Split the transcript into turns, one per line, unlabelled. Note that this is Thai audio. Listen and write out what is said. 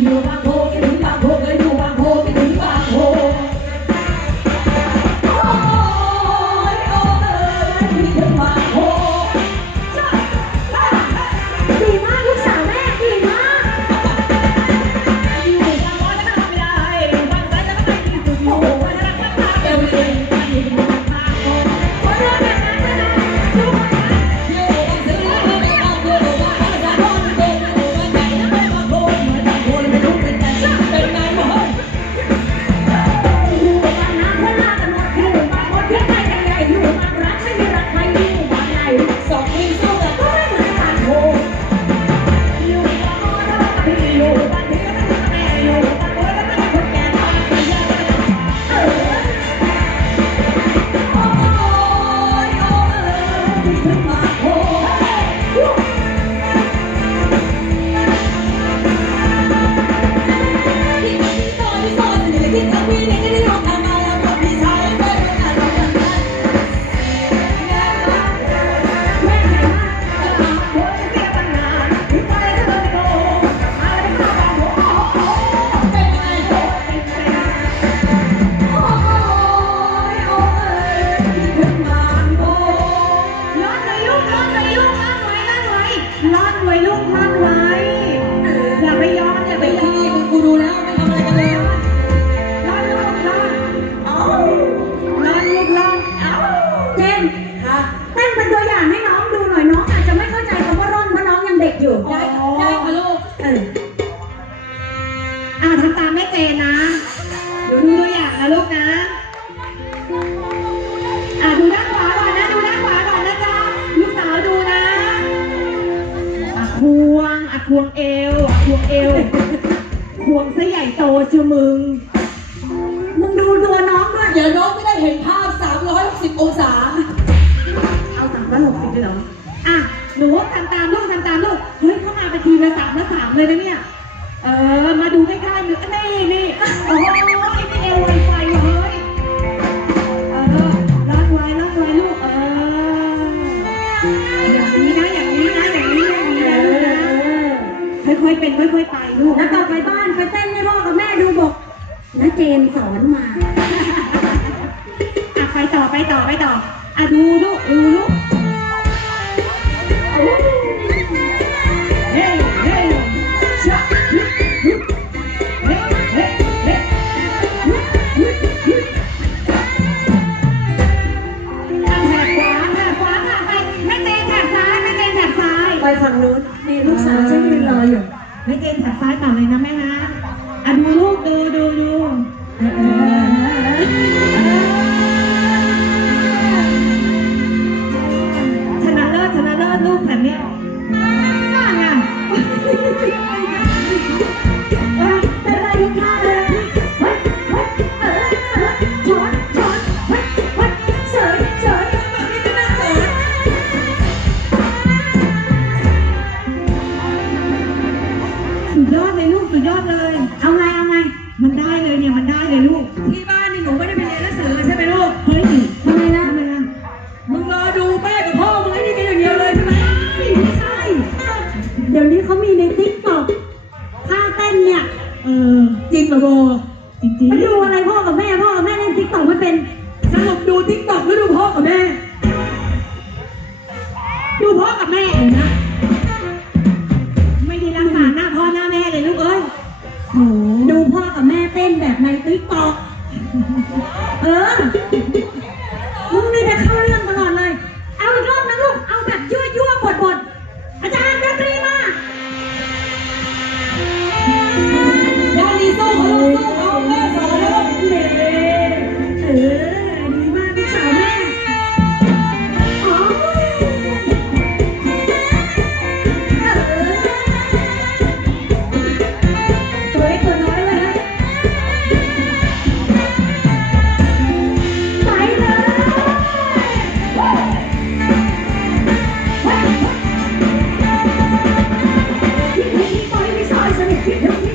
Meu amor วอะควงเอวควงซะใหญ่โตเชียวมึง มึงดูตัวน้องด้วย
เดี๋ยวน้องไม่ได้เห็นภาพ 360 องศา
เอาสามร้อยหกสิบเลยเหรอ อะ หนูทำตามลูกทำตามลูก เฮ้ยเข้ามาเป็นทีมละสามละสามเลยนะเนี่ย เออ มาดูใกล้ๆหนูนี่นี่โอ้โหไอ้นี่เอวไว นะเจ
นสอนมา
อะไปต่อไปต่อไปต่ออะดูลูกดูลูกเฮ้เฮ้ชะฮึฮึเฮ้เฮ้เฮ้ฮึฮึฮึอะแถบขวาแถบขวาค่ะไปไม่เจนแถบซ้ายไม่เจนแถบซ้าย
ไปฝั่งนู้นนี่ลูกสาวฉันยืนรออยู่
ไม่เจนแถบซ้ายต่อเลยนะแม่นะอะดูลูกดู
สุ
ดยอดเลยลูกสุดยอดเลย
เอาไงเอาไง
มันได้เลยเนี่ยมันได้เลยลูก
ที่บ้านนี่หนูไม่ได้ไปเรียนหนังสือใช่ไหมลูก
เฮ้ย
ทำไมนะ
ทำไมล่ะ
มึงรอดูแม่กับพ่อมึงไอ้นี่กันอย่างเดียวเลยใช่ไหม
ไม่ใช่ เดี๋ยวนี้เขามีใน ดูพ่อกับแม่เต้น
แบ
บในติ๊กต็อกเออ Thank you.